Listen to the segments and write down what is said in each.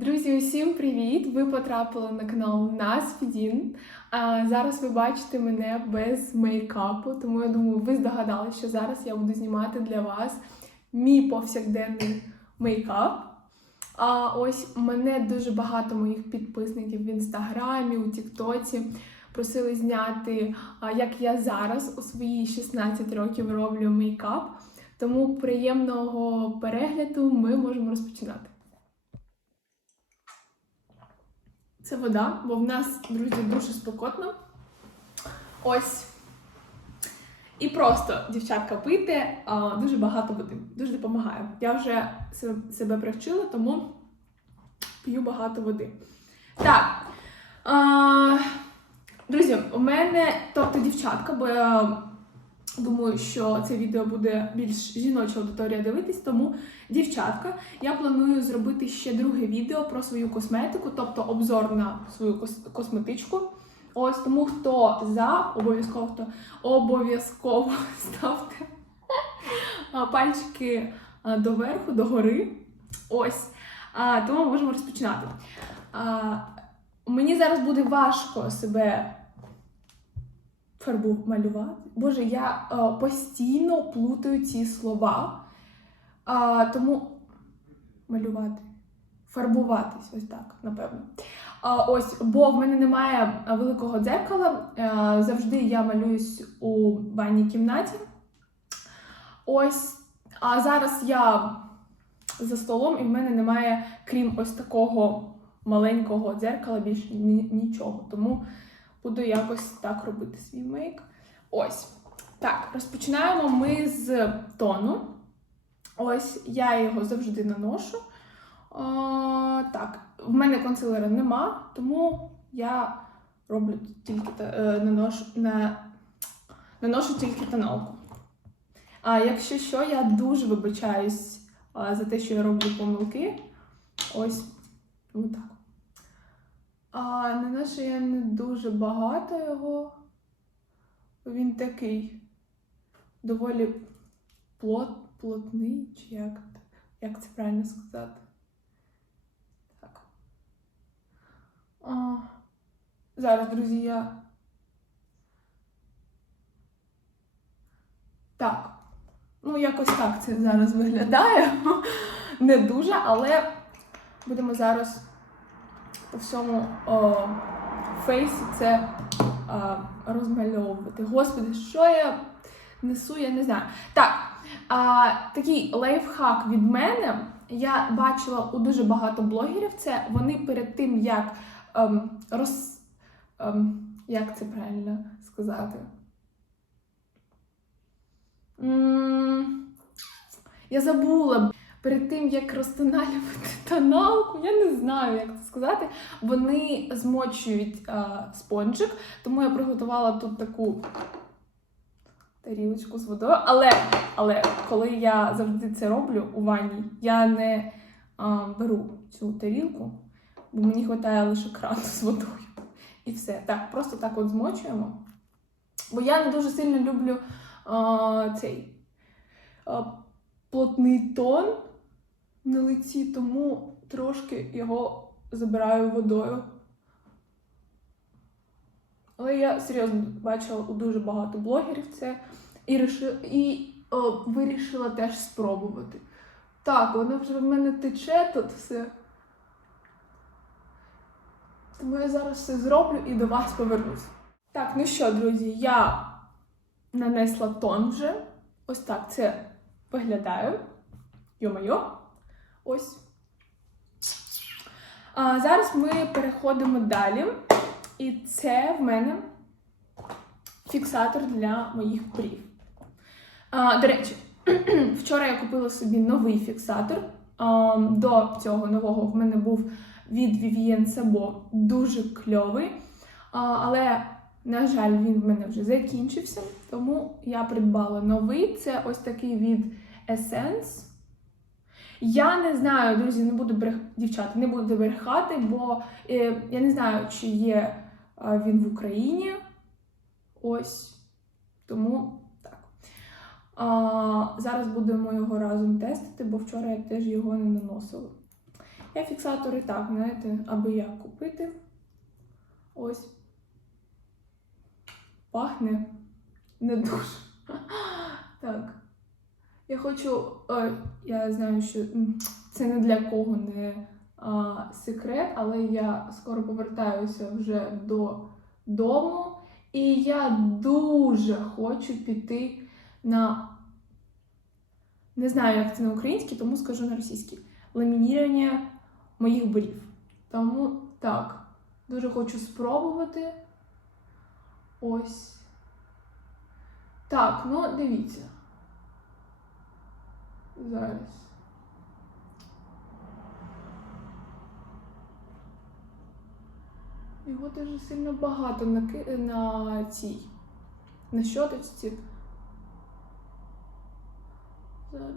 Друзі, усім привіт! Ви потрапили на канал Насфідін. Зараз ви бачите мене без мейкапу, тому я думаю, ви здогадалися, що зараз я буду знімати для вас мій повсякденний мейкап. А ось мене дуже багато моїх підписників в інстаграмі, у Тіктоці просили зняти, як я зараз у свої 16 років роблю мейкап. Тому приємного перегляду ми можемо розпочинати. Це вода, бо в нас, друзі, дуже спекотно. Ось. І просто, дівчатка, пийте а, дуже багато води. Дуже допомагає. Я вже себе, привчила, тому п'ю багато води. Так. А, друзі, у мене, тобто дівчатка, бо думаю, що це відео буде більш жіноча аудиторія дивитись, тому дівчатка, я планую зробити ще друге відео про свою косметику, тобто обзор на свою кос- косметичку. Ось тому хто за, обов'язково хто обов'язково ставте пальчики доверху, догори. Ось. А, тому ми можемо розпочинати. А, мені зараз буде важко себе фарбу малювати. Боже, я е, постійно плутаю ці слова. А, тому малювати. Фарбуватись, ось так, напевно. А, ось, бо в мене немає великого дзеркала. Е, завжди я малююсь у ванній кімнаті. Ось. А зараз я за столом, і в мене немає, крім ось такого маленького дзеркала, більше ні- нічого. Тому буду якось так робити свій мейк. Ось. Так, розпочинаємо ми з тону. Ось я його завжди наношу. А, так, в мене консилера нема, тому я роблю тільки е, наношу, на, наношу тільки тоналку. А якщо що, я дуже вибачаюсь за те, що я роблю помилки. Ось, тому так. А наношу я не дуже багато його. Він такий доволі плот, плотний, чи як, як це правильно сказати. Так. А, зараз, друзі, я. Так. Ну, якось так це зараз виглядає. Не дуже, але будемо зараз по всьому о, фейсі це а, розмальовувати. Господи, що я несу, я не знаю. Так, а, такий лайфхак від мене. Я бачила у дуже багато блогерів це. Вони перед тим, як ем, роз. Ем, як це правильно сказати? М, Я забула. Перед тим, як розтоналювати тоналку, я не знаю, як це сказати. Вони змочують а, спонжик, тому я приготувала тут таку тарілочку з водою. Але, але коли я завжди це роблю у ванні, я не а, беру цю тарілку, бо мені вистачає лише крану з водою. І все. Так, просто так от змочуємо. Бо я не дуже сильно люблю а, цей а, плотний тон на лиці, тому трошки його забираю водою. Але я серйозно бачила у дуже багато блогерів це і, реши, і о, вирішила теж спробувати. Так, воно вже в мене тече тут все. Тому я зараз все зроблю і до вас повернусь. Так, ну що, друзі, я нанесла тон вже. Ось так це виглядає. Йо-моє. Ось. А, зараз ми переходимо далі. І це в мене фіксатор для моїх брів. А, до речі, вчора я купила собі новий фіксатор. А, до цього нового в мене був від Vivien Sabo дуже кльовий. А, але, на жаль, він в мене вже закінчився, тому я придбала новий. Це ось такий від Essence. Я не знаю, друзі, не буду брех... дівчата, не буду брехати, бо е, я не знаю, чи є е, він в Україні. Ось. Тому так. А, зараз будемо його разом тестити, бо вчора я теж його не наносила. Я фіксатори так, знаєте, аби як купити. Ось. Пахне не дуже. Так. Я хочу. Е, я знаю, що це не для кого не а, секрет, але я скоро повертаюся вже додому. І я дуже хочу піти на. Не знаю, як це на українській, тому скажу на російській. Ламінірування моїх брів. Тому так, дуже хочу спробувати. Ось. Так, ну дивіться. Зараз. Його дуже сильно багато на, ки- на цій. На щоточці. Зараз.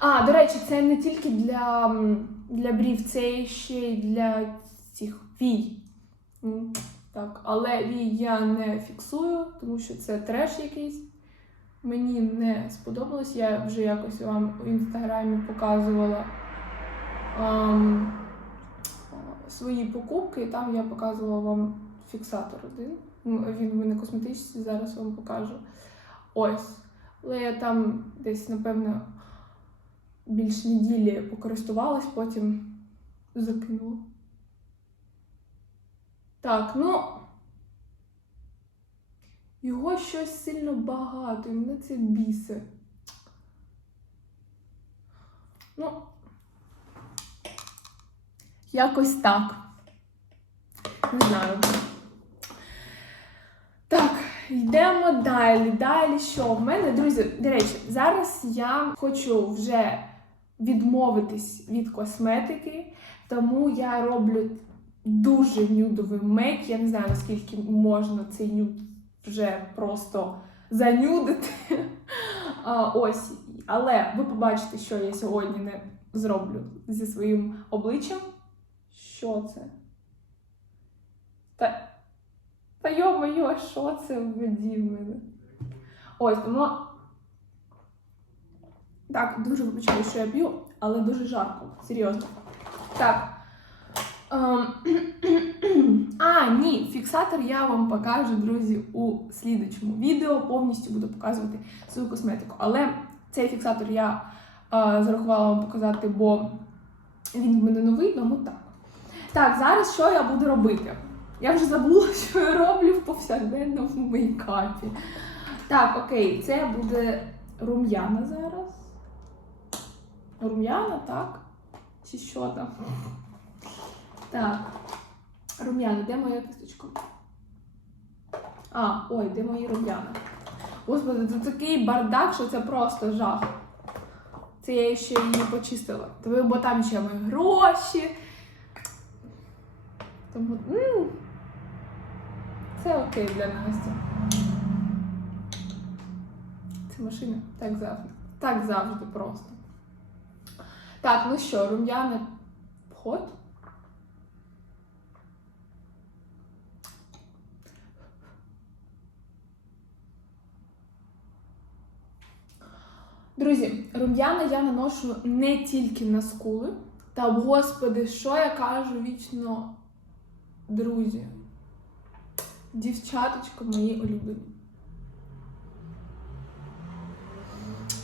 А, до речі, це не тільки для, для брів, це ще й для цих вій. Так, але вій я не фіксую, тому що це треш якийсь. Мені не сподобалось. Я вже якось вам у інстаграмі показувала ем, свої покупки, і там я показувала вам фіксатор один. Він в мене косметичний, зараз вам покажу. Ось. Але я там десь, напевно, більш неділі покористувалась, потім закинула. Так, ну. Його щось сильно багато, і мене це бісе. Ну. Якось так. Не знаю. Так, йдемо далі. Далі що? В мене, друзі, до речі, зараз я хочу вже відмовитись від косметики, тому я роблю дуже нюдовий мейк. Я не знаю, наскільки можна цей нюд вже просто занюдити. А, ось. Але ви побачите, що я сьогодні не зроблю зі своїм обличчям. Що це? Та, та йо-моє, що це в воді мене? Ось, тому. Так, дуже вибачаю, що я п'ю, але дуже жарко, серйозно. Так. Ем, а, ні, фіксатор я вам покажу, друзі, у слідучому відео. Повністю буду показувати свою косметику. Але цей фіксатор я е, зарахувала вам показати, бо він в мене новий, тому так. Так, зараз що я буду робити? Я вже забула, що я роблю в повсякденному мейкапі. Так, окей, це буде рум'яна зараз. Рум'яна, так? Чи що там? Так. Рум'яна, де моя кисточка? А, ой, де мої рум'яна? Господи, це такий бардак, що це просто жах. Це я ще її почистила. Тобі, бо там ще мої гроші. Тому це окей для Насті. Це машина так завжди. Так завжди просто. Так, ну що, рум'яна вход. Друзі, рум'яна я наношу не тільки на скули. Та, господи, що я кажу вічно, друзі? Дівчаточка мої улюблені.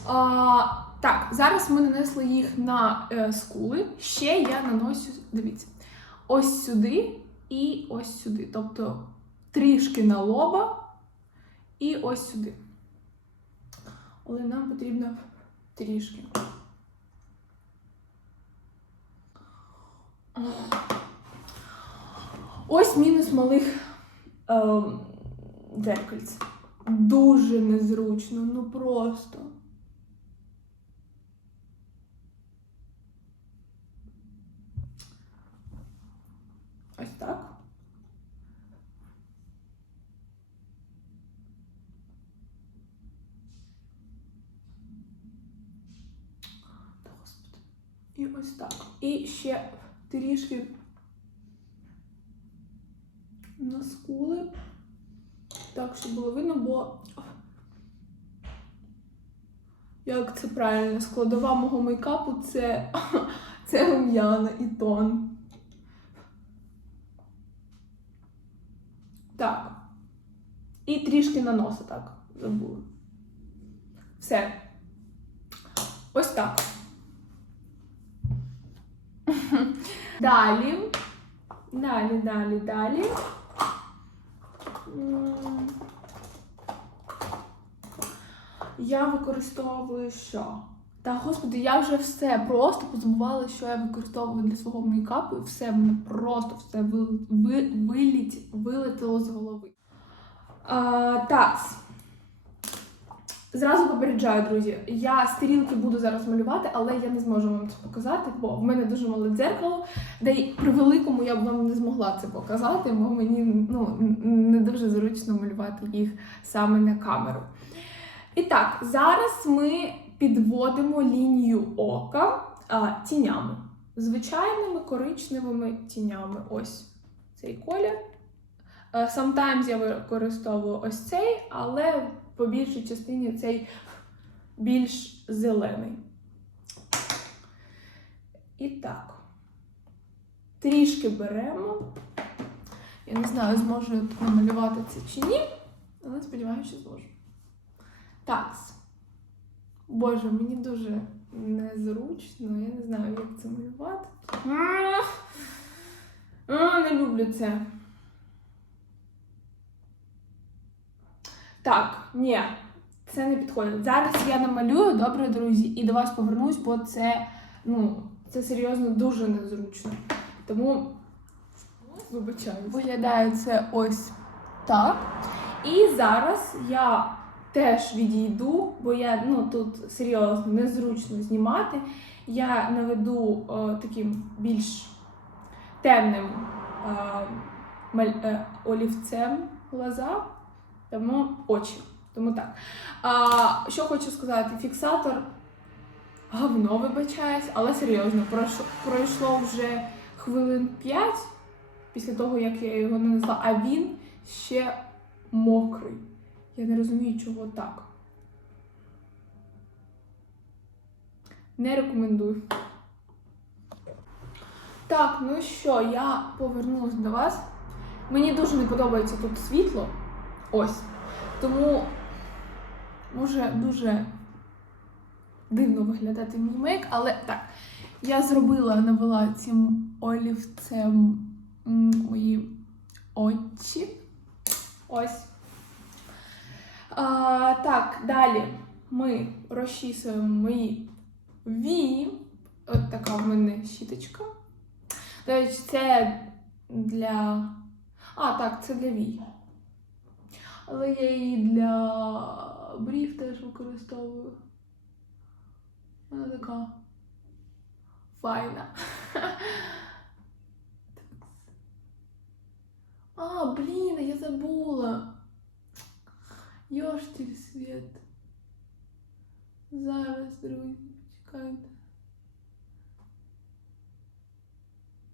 А, так, зараз ми нанесли їх на е, скули. Ще я наношу, дивіться, ось сюди і ось сюди. Тобто трішки на лоба і ось сюди. Але нам потрібно трішки. Ось мінус малих ем, дзеркальць. Дуже незручно, ну просто. Ось так. І ось так. І ще трішки на скули. Так, щоб було видно, бо як це правильно, складова мого мейкапу це, це Це ум'яна і тон. Так. І трішки на носа, так, забула. Все. Ось так. Далі. Далі, далі, далі. Я використовую що? Та господи, я вже все просто позабувала, що я використовую для свого мейкапу, і все мене просто все вилетіло з голови. А, так. Зразу попереджаю, друзі, я стрілки буду зараз малювати, але я не зможу вам це показати, бо в мене дуже мале дзеркало, де й при великому я б вам не змогла це показати, бо мені ну, не дуже зручно малювати їх саме на камеру. І так, зараз ми підводимо лінію ока а, тінями. Звичайними коричневими тінями. Ось цей колір. А, Sometimes я використовую ось цей, але по більшій частині цей більш зелений. І так. Трішки беремо. Я не знаю, зможу я тут намалювати це чи ні, але сподіваюся, що зможу. Так. Боже, мені дуже незручно, я не знаю, як це малювати. А, не люблю це. Так, ні, це не підходить. Зараз я намалюю, добре, друзі, і до вас повернусь, бо це, ну, це серйозно дуже незручно. Тому, вибачаю, виглядає це ось так. І зараз я теж відійду, бо я ну, тут серйозно незручно знімати. Я наведу о, таким більш темним е, маль- е, олівцем глаза, тому очі. Тому так. А, що хочу сказати, фіксатор говно вибачаюсь, але серйозно, пройшло, вже хвилин 5 після того, як я його нанесла, а він ще мокрий. Я не розумію, чого так. Не рекомендую. Так, ну що, я повернулася до вас. Мені дуже не подобається тут світло. Ось. Тому може дуже дивно виглядати мій мейк, але так. Я зробила, навела цим олівцем мої очі. Ось. А, так, далі ми розчісуємо мої вії. От така в мене щіточка. Речі, це для. А, так, це для вій. Але я її для брів теж використовую. Вона така файна. А, блін, я забула. Йоштіль світ. Зараз, друзі, почекайте.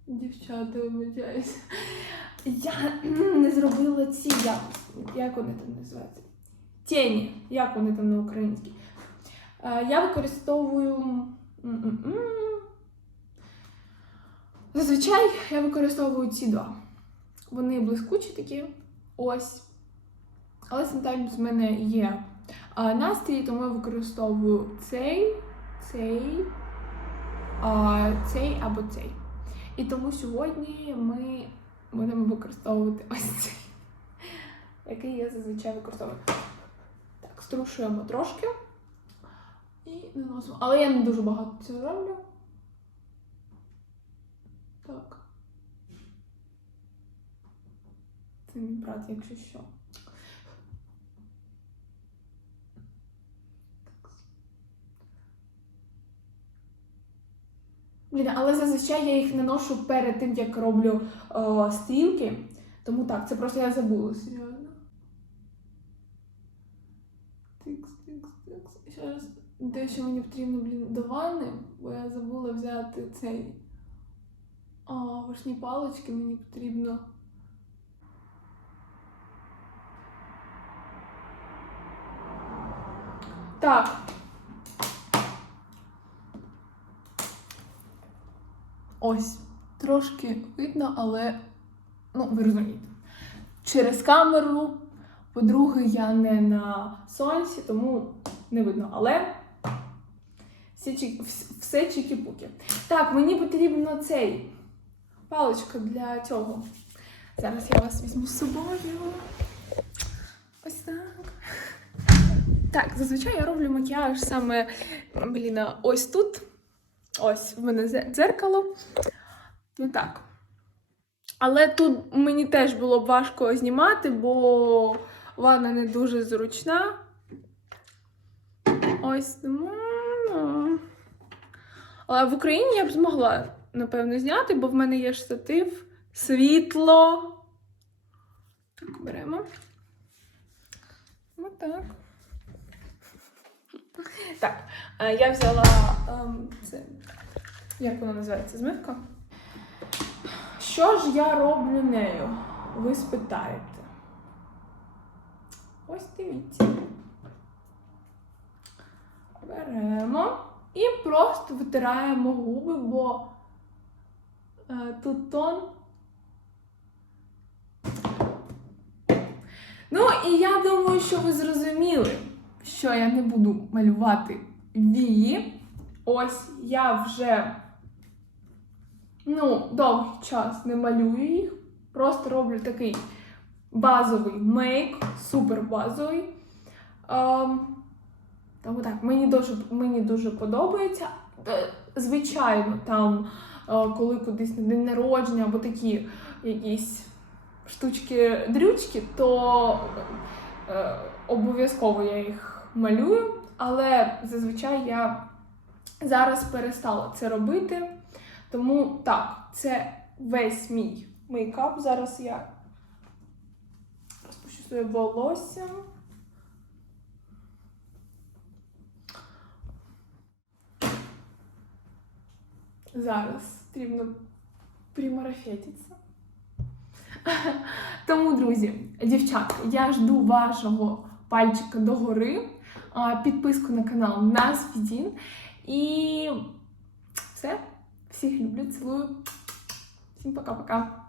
Дівчата, вибачаюсь. Я не зробила ці, як, як вони там називаються? Тіні, як вони там на українській. Е, Я використовую. Зазвичай я використовую ці два. Вони блискучі такі. Ось. Але sometimes в мене є настрій, тому я використовую цей, цей, цей або цей. І тому сьогодні ми будемо використовувати ось цей, який я зазвичай використовую. Струшуємо трошки і наносимо. Але я не дуже багато цього роблю. Так. Це мій брат, якщо що. Блін, але зазвичай я їх наношу перед тим, як роблю о, стрілки. Тому так, це просто я забула, Зараз дещо мені потрібно, блін, до ванни, бо я забула взяти цей а, вишні палички, мені потрібно. Так. Ось, трошки видно, але ну, ви розумієте. Через камеру. По-друге, я не на сонці, тому не видно. Але все чікі-пуки. Так, мені потрібно цей паличка для цього. Зараз я вас візьму з собою. Ось так. Так, зазвичай я роблю макіяж саме блін, ось тут. Ось в мене дзеркало. Ну так. Але тут мені теж було б важко знімати, бо ванна не дуже зручна. Ось. Але в Україні я б змогла, напевно, зняти, бо в мене є штатив, світло. Так, беремо. Отак. Так, е, я взяла ем, це, як вона називається, змивка. Що ж я роблю нею? Ви спитаєте. Ось дивіться. Беремо і просто витираємо губи, бо е, тут тон. Ну, і я думаю, що ви зрозуміли, що я не буду малювати вії. Ось я вже ну, довгий час не малюю їх. Просто роблю такий базовий мейк, супер базовий. Ем, тому так, мені дуже, мені дуже подобається. Е, Звичайно, там, е, коли кудись на день народження або такі якісь штучки-дрючки, то е, обов'язково я їх малюю, але зазвичай я зараз перестала це робити. Тому так, це весь мій мейкап. Зараз я розпущу своє волосся. Зараз потрібно примарафетитися. Тому, друзі, дівчатка, я жду вашого пальчика догори, підписку на канал Насфідін. І все. Всіх люблю, цілую. Всім пока-пока.